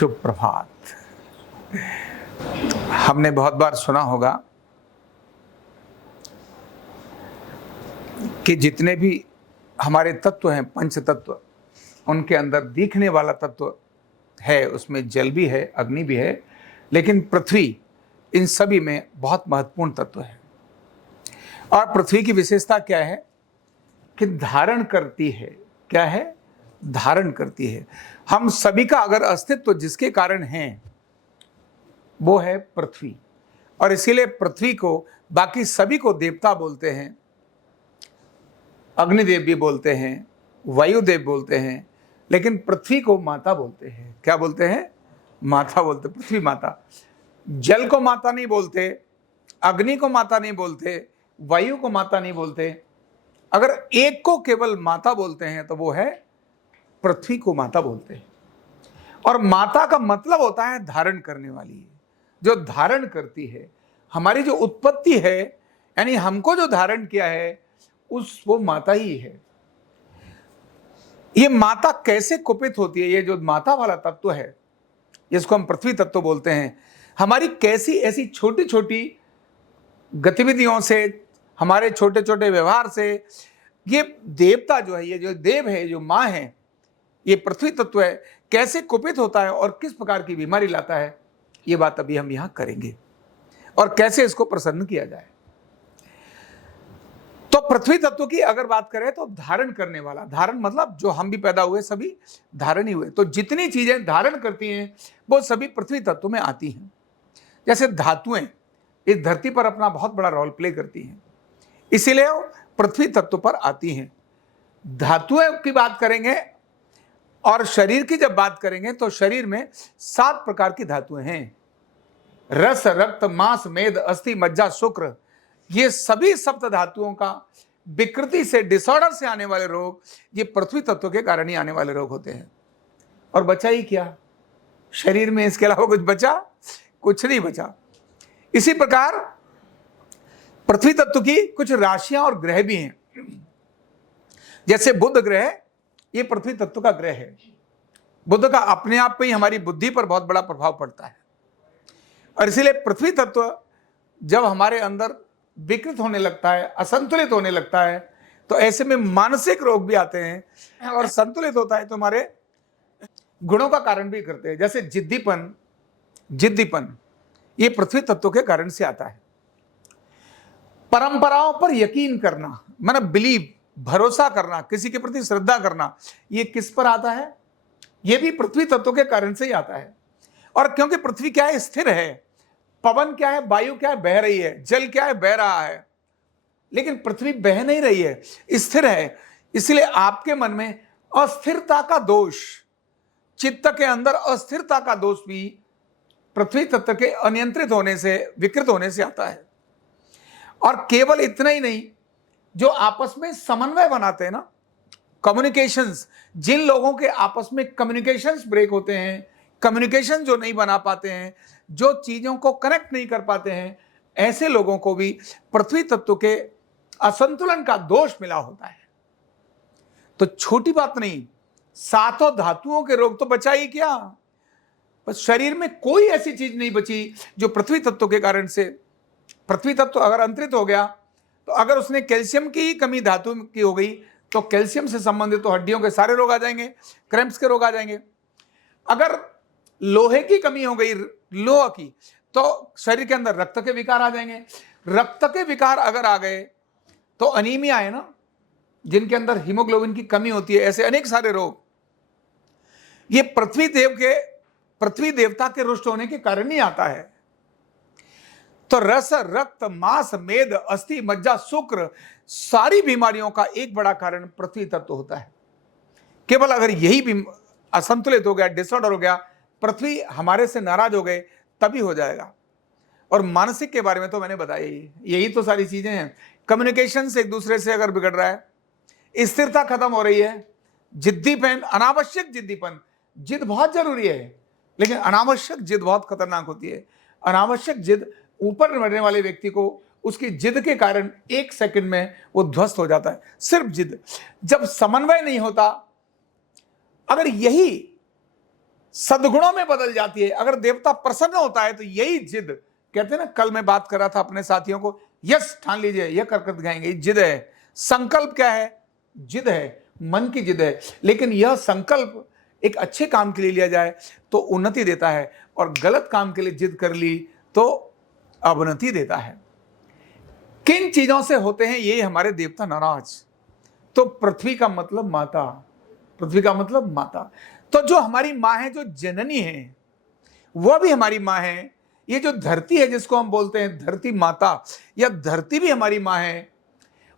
शुभ प्रभात। हमने बहुत बार सुना होगा कि जितने भी हमारे तत्व हैं, पंच तत्व, उनके अंदर दिखने वाला तत्व है, उसमें जल भी है, अग्नि भी है, लेकिन पृथ्वी इन सभी में बहुत महत्वपूर्ण तत्व है। और पृथ्वी की विशेषता क्या है कि धारण करती है। क्या है? धारण करती है। हम सभी का अगर अस्तित्व जिसके कारण है वो है पृथ्वी, और इसीलिए पृथ्वी को बाकी सभी को देवता बोलते हैं, अग्निदेव भी बोलते हैं, वायुदेव बोलते हैं, लेकिन पृथ्वी को माता बोलते हैं। क्या बोलते हैं? माता बोलते, पृथ्वी माता। जल को माता नहीं बोलते, अग्नि को माता नहीं बोलते, वायु को माता नहीं बोलते। अगर एक को केवल माता बोलते हैं तो वो है पृथ्वी को माता बोलते हैं। और माता का मतलब होता है धारण करने वाली, जो धारण करती है। हमारी जो उत्पत्ति है, यानी हमको जो धारण किया है, वो माता ही है। ये माता कैसे कुपित होती है? ये जो माता वाला तत्व है, जिसको हम पृथ्वी तत्व बोलते हैं, हमारी कैसी ऐसी छोटी छोटी गतिविधियों से, हमारे छोटे छोटे व्यवहार से ये देवता जो है, ये जो देव है, जो माँ है, ये पृथ्वी तत्व है, कैसे कुपित होता है और किस प्रकार की बीमारी लाता है, ये बात अभी हम यहां करेंगे, और कैसे इसको प्रसन्न किया जाए। तो पृथ्वी तत्व की अगर बात करें तो धारण करने वाला, धारण मतलब जो हम भी पैदा हुए सभी धारण ही हुए, तो जितनी चीजें धारण करती हैं वो सभी पृथ्वी तत्व में आती हैं। जैसे धातुएं इस धरती पर अपना बहुत बड़ा रोल प्ले करती हैं, इसीलिए वो पृथ्वी तत्व पर आती हैं। धातुएं की बात करेंगे और शरीर की जब बात करेंगे तो शरीर में 7 प्रकार की धातुएं हैं। रस, रक्त, मांस, मेद, अस्थि, मज्जा, शुक्र, ये सभी सप्त धातुओं का विकृति से, डिसऑर्डर से आने वाले रोग, ये पृथ्वी तत्व के कारण ही आने वाले रोग होते हैं। और बचा ही क्या शरीर में? इसके अलावा कुछ बचा? कुछ नहीं बचा। इसी प्रकार पृथ्वी तत्व की कुछ राशियां और ग्रह भी हैं। जैसे बुध ग्रह, ये पृथ्वी तत्व का ग्रह है। बुध का अपने आप में ही हमारी बुद्धि पर बहुत बड़ा प्रभाव पड़ता है, और इसीलिए पृथ्वी तत्व जब हमारे अंदर विकृत होने लगता है, असंतुलित होने लगता है, तो ऐसे में मानसिक रोग भी आते हैं। और संतुलित होता है तो हमारे गुणों का कारण भी करते हैं। जैसे जिद्दीपन ये पृथ्वी तत्व के कारण से आता है। परंपराओं पर यकीन करना, मतलब बिलीव, भरोसा करना, किसी के प्रति श्रद्धा करना, ये किस पर आता है? ये भी पृथ्वी तत्व के कारण से ही आता है। और क्योंकि पृथ्वी क्या है? स्थिर है। पवन क्या है? वायु क्या है? बह रही है। जल क्या है? बह रहा है। लेकिन पृथ्वी बह नहीं रही है, स्थिर है। इसलिए आपके मन में अस्थिरता का दोष, चित्त के अंदर अस्थिरता का दोष भी पृथ्वी तत्व के अनियंत्रित होने से, विकृत होने से आता है। और केवल इतना ही नहीं, जो आपस में समन्वय बनाते हैं ना, कम्युनिकेशंस, जिन लोगों के आपस में कम्युनिकेशंस ब्रेक होते हैं, कम्युनिकेशन जो नहीं बना पाते हैं, जो चीजों को कनेक्ट नहीं कर पाते हैं, ऐसे लोगों को भी पृथ्वी तत्व के असंतुलन का दोष मिला होता है। तो छोटी बात नहीं, 7 धातुओं के रोग तो बचा ही क्या, बस शरीर में कोई ऐसी चीज नहीं बची जो पृथ्वी तत्व के कारण से, पृथ्वी तत्व अगर अंतरित हो गया, तो अगर उसने कैल्शियम की कमी धातु की हो गई, तो कैल्शियम से संबंधित तो हड्डियों के सारे रोग आ जाएंगे, क्रैम्प्स के रोग आ जाएंगे। अगर लोहे की कमी हो गई, लोह की, तो शरीर के अंदर रक्त के विकार आ जाएंगे। रक्त के विकार अगर आ गए तो अनीमिया है ना, जिनके अंदर हीमोग्लोबिन की कमी होती है, ऐसे अनेक सारे रोग ये पृथ्वी देवता के रुष्ट होने के कारण ही आता है। तो रस, रक्त, मांस, मेद, अस्थि, मज्जा, शुक्र, सारी बीमारियों का एक बड़ा कारण पृथ्वी तत्व होता है। केवल अगर यही भी असंतुलित हो गया, डिसऑर्डर हो गया, पृथ्वी हमारे से नाराज हो गए, तभी हो जाएगा। और मानसिक के बारे में तो मैंने बताया ही, यही तो सारी चीजें हैं। कम्युनिकेशन से एक दूसरे से अगर बिगड़ रहा है, स्थिरता खत्म हो रही है, जिद्दीपन, अनावश्यक जिद्दीपन, जिद बहुत जरूरी है, लेकिन अनावश्यक जिद बहुत खतरनाक होती है। अनावश्यक जिद ऊपर बढ़ने वाले व्यक्ति को उसकी जिद के कारण 1 सेकंड में वो ध्वस्त हो जाता है। सिर्फ जिद, जब समन्वय नहीं होता, अगर यही सद्गुणों में बदल जाती है। अगर देवता प्रसन्न होता है तो यही जिद, कहते हैं ना, कल मैं बात कर रहा था अपने साथियों को, यस ठान लीजिए यह कर दिखाएंगे, जिद है। संकल्प क्या है? जिद है, मन की जिद है। लेकिन यह संकल्प एक अच्छे काम के लिए लिया जाए तो उन्नति देता है, और गलत काम के लिए जिद कर ली तो अवनति देता है। किन चीजों से होते हैं ये हमारे देवता नाराज? तो पृथ्वी का मतलब माता, पृथ्वी का मतलब माता। तो जो हमारी माँ है, जो जननी है, वह भी हमारी माँ है। ये जो धरती है जिसको हम बोलते हैं धरती माता, या धरती भी हमारी माँ है।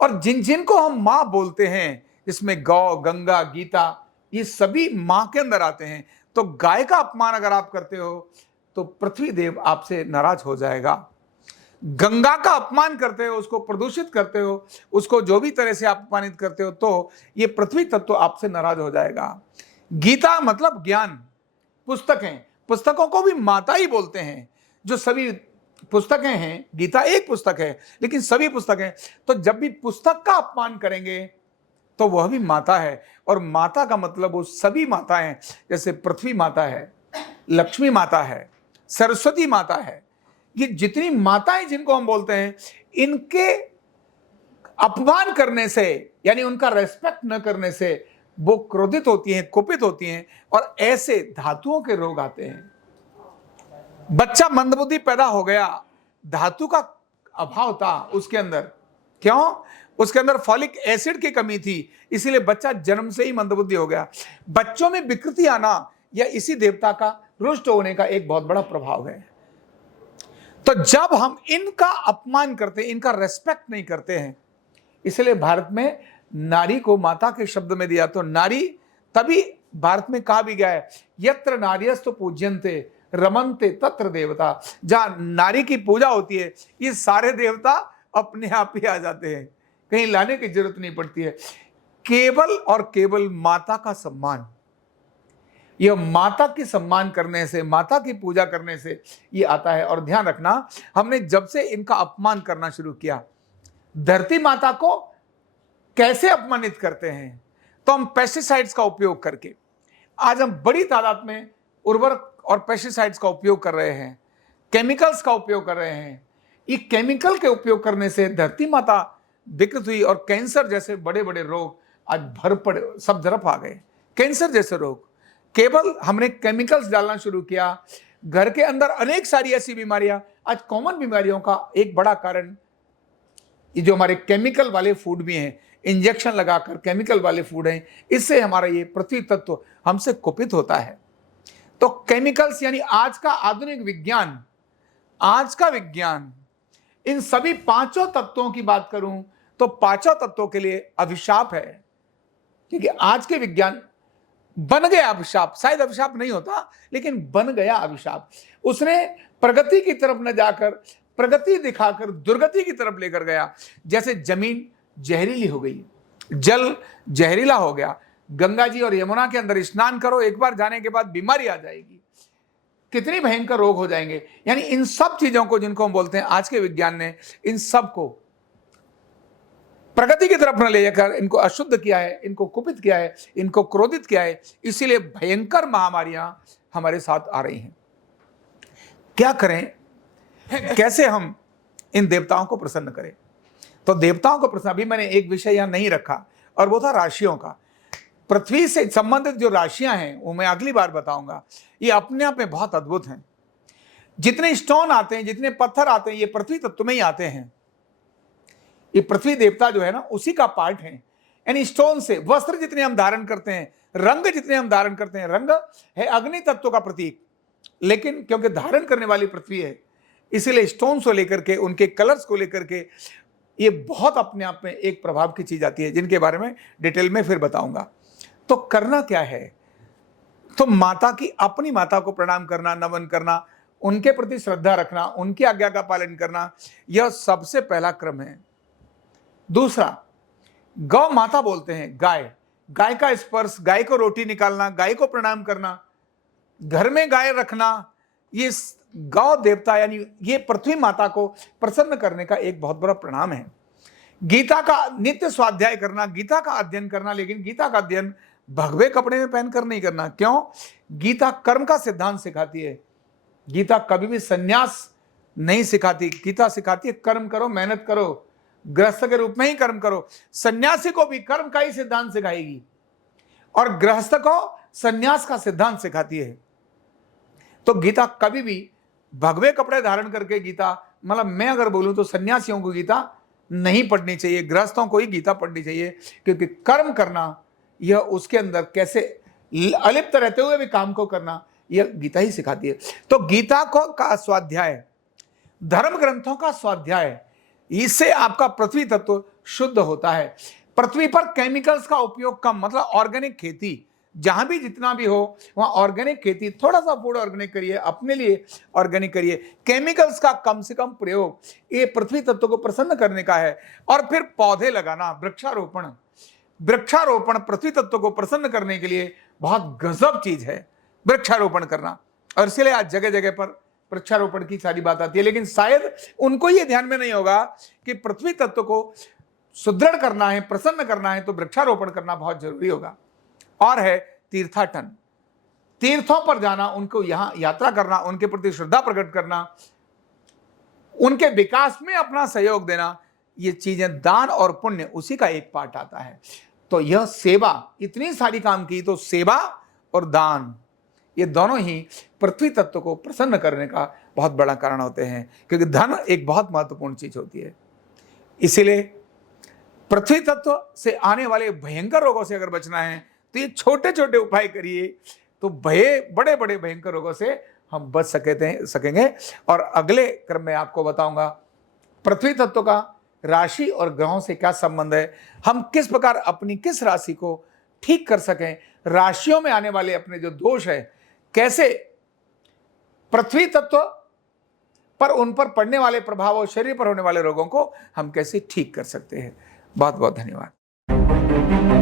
और जिन जिनको हम माँ बोलते हैं, इसमें गौ, गंगा, गीता, ये सभी माँ के अंदर आते हैं। तो गाय का अपमान अगर आप करते हो तो पृथ्वी देव आपसे नाराज हो जाएगा। गंगा का अपमान करते हो, उसको प्रदूषित करते हो, उसको जो भी तरह से आप अपमानित करते हो, तो ये पृथ्वी तत्व आपसे नाराज हो जाएगा। गीता मतलब ज्ञान, पुस्तकें, पुस्तकों को भी माता ही बोलते हैं। जो सभी पुस्तकें हैं, गीता एक पुस्तक है लेकिन सभी पुस्तकें, तो जब भी पुस्तक का अपमान करेंगे तो वह भी माता है। और माता का मतलब वो सभी माताएं, जैसे पृथ्वी माता है, लक्ष्मी माता है, सरस्वती माता है, ये जितनी माताएं जिनको हम बोलते हैं, इनके अपमान करने से, यानी उनका रेस्पेक्ट न करने से वो क्रोधित होती हैं, कुपित होती हैं, और ऐसे धातुओं के रोग आते हैं। बच्चा मंदबुद्धि पैदा हो गया, धातु का अभाव था उसके अंदर। क्यों? उसके अंदर फॉलिक एसिड की कमी थी, इसीलिए बच्चा जन्म से ही मंदबुद्धि हो गया। बच्चों में विकृति आना यह इसी देवता का रुष्ट होने का एक बहुत बड़ा प्रभाव है। तो जब हम इनका अपमान करते हैं, इनका रेस्पेक्ट नहीं करते हैं, इसलिए भारत में नारी को माता के शब्द में दिया। तो नारी तभी भारत में कहा भी गया है, यत्र नार्यस्तु पूज्यन्ते रमन्ते तत्र देवता। जहां नारी की पूजा होती है, ये सारे देवता अपने आप ही आ जाते हैं, कहीं लाने की जरूरत नहीं पड़ती है। केवल और केवल माता का सम्मान, यह माता की सम्मान करने से, माता की पूजा करने से ये आता है। और ध्यान रखना, हमने जब से इनका अपमान करना शुरू किया, धरती माता को कैसे अपमानित करते हैं? तो हम पेस्टिसाइड्स का उपयोग करके, आज हम बड़ी तादाद में उर्वरक और पेस्टिसाइड्स का उपयोग कर रहे हैं, केमिकल्स का उपयोग कर रहे हैं। ये केमिकल के उपयोग करने से धरती माता विकृत हुई, और कैंसर जैसे बड़े बड़े रोग आज भर पड़े, सब तरफ आ गए। कैंसर जैसे रोग, केवल हमने केमिकल्स डालना शुरू किया। घर के अंदर अनेक सारी ऐसी बीमारियां, आज कॉमन बीमारियों का एक बड़ा कारण ये जो हमारे केमिकल वाले फूड भी हैं, इंजेक्शन लगाकर केमिकल वाले फूड हैं, इससे हमारा ये पृथ्वी तत्व हमसे कुपित होता है। तो केमिकल्स, यानी आज का आधुनिक विज्ञान, आज का विज्ञान, इन सभी पांचों तत्वों की बात करूं तो पांचों तत्वों के लिए अभिशाप है। क्योंकि आज के विज्ञान बन गया अभिशाप, शायद अभिशाप नहीं होता लेकिन बन गया अभिशाप। उसने प्रगति की तरफ न जाकर प्रगति दिखाकर दुर्गति की तरफ लेकर गया। जैसे जमीन जहरीली हो गई, जल जहरीला हो गया, गंगा जी और यमुना के अंदर स्नान करो, एक बार जाने के बाद बीमारी आ जाएगी, कितनी भयंकर रोग हो जाएंगे। यानी इन सब चीजों को, जिनको हम बोलते हैं आज के विज्ञान ने, इन सब को प्रगति की तरफ न ले जाकर इनको अशुद्ध किया है, इनको कुपित किया है, इनको क्रोधित किया है। इसीलिए भयंकर महामारियां हमारे साथ आ रही हैं। क्या करें? कैसे हम इन देवताओं को प्रसन्न करें? तो देवताओं को प्रसन्न, अभी मैंने एक विषय यहां नहीं रखा, और वो था राशियों का। पृथ्वी से संबंधित जो राशियां हैं वो मैं अगली बार बताऊंगा। ये अपने आप में बहुत अद्भुत हैं। जितने स्टोन आते हैं, जितने पत्थर आते हैं, ये पृथ्वी तत्व में ही आते हैं। ये पृथ्वी देवता जो है ना, उसी का पार्ट है। यानी स्टोन से वस्त्र जितने हम धारण करते हैं, रंग जितने हम धारण करते हैं, रंग है अग्नि तत्व का प्रतीक, लेकिन क्योंकि धारण करने वाली पृथ्वी है, इसीलिए स्टोन को लेकर के, उनके कलर्स को लेकर के, ये बहुत अपने आप में एक प्रभाव की चीज आती है, जिनके बारे में डिटेल में फिर बताऊंगा। तो करना क्या है? तो माता की, अपनी माता को प्रणाम करना, नमन करना, उनके प्रति श्रद्धा रखना, उनकी आज्ञा का पालन करना, यह सबसे पहला क्रम है। दूसरा, गौ माता बोलते हैं, गाय, गाय का स्पर्श, गाय को रोटी निकालना, गाय को प्रणाम करना, घर में गाय रखना, ये गौ देवता यानी ये पृथ्वी माता को प्रसन्न करने का एक बहुत बड़ा प्रणाम है। गीता का नित्य स्वाध्याय करना, गीता का अध्ययन करना, लेकिन गीता का अध्ययन भगवे कपड़े में पहनकर नहीं करना। क्यों? गीता कर्म का सिद्धांत सिखाती है। गीता कभी भी संन्यास नहीं सिखाती। गीता सिखाती है कर्म करो, मेहनत करो, गृहस्थ के रूप में ही कर्म करो। सन्यासी को भी कर्म का ही सिद्धांत सिखाएगी और गृहस्थ को सन्यास का सिद्धांत सिखाती है। तो गीता कभी भी भगवे कपड़े धारण करके गीता, मतलब मैं अगर बोलूं तो सन्यासियों को गीता नहीं पढ़नी चाहिए, गृहस्थों को ही गीता पढ़नी चाहिए, क्योंकि कर्म करना यह उसके अंदर कैसे अलिप्त रहते हुए भी काम को करना, यह गीता ही सिखाती है। तो गीता का स्वाध्याय, धर्म ग्रंथों का स्वाध्याय, इससे आपका पृथ्वी तत्व शुद्ध होता है। पृथ्वी पर केमिकल्स का उपयोग कम, मतलब ऑर्गेनिक खेती जहां भी जितना भी हो वहां ऑर्गेनिक खेती, थोड़ा सा फूड ऑर्गेनिक करिए, अपने लिए ऑर्गेनिक करिए। केमिकल्स का कम से कम प्रयोग, ये पृथ्वी तत्व को प्रसन्न करने का है। और फिर पौधे लगाना, वृक्षारोपण, वृक्षारोपण पृथ्वी तत्व को प्रसन्न करने के लिए बहुत गजब चीज है, वृक्षारोपण करना। और इसलिए आज जगह जगह पर वृक्षारोपण की सारी बात आती है, लेकिन शायद उनको ये ध्यान में नहीं होगा कि पृथ्वी तत्व को सुदृढ़ करना है, प्रसन्न करना है, तो वृक्षारोपण करना बहुत जरूरी होगा। और है तीर्थाटन, तीर्थों पर जाना, उनको यहां यात्रा करना, उनके प्रति श्रद्धा प्रकट करना, उनके विकास में अपना सहयोग देना, ये चीजें दान और पुण्य उसी का एक पार्ट आता है। तो यह सेवा, इतनी सारी काम की, तो सेवा और दान ये दोनों ही पृथ्वी तत्व को प्रसन्न करने का बहुत बड़ा कारण होते हैं, क्योंकि धन एक बहुत महत्वपूर्ण चीज होती है। इसीलिए पृथ्वी तत्व से आने वाले भयंकर रोगों से अगर बचना है तो ये छोटे छोटे उपाय करिए, तो बड़े बड़े भयंकर रोगों से हम बच सकेंगे। और अगले क्रम में आपको बताऊंगा पृथ्वी तत्व का राशि और ग्रहों से क्या संबंध है, हम किस प्रकार अपनी किस राशि को ठीक कर सकें, राशियों में आने वाले अपने जो दोष है, कैसे पृथ्वी तत्व पर उन पर पड़ने वाले प्रभाव और शरीर पर होने वाले रोगों को हम कैसे ठीक कर सकते हैं। बहुत बहुत धन्यवाद।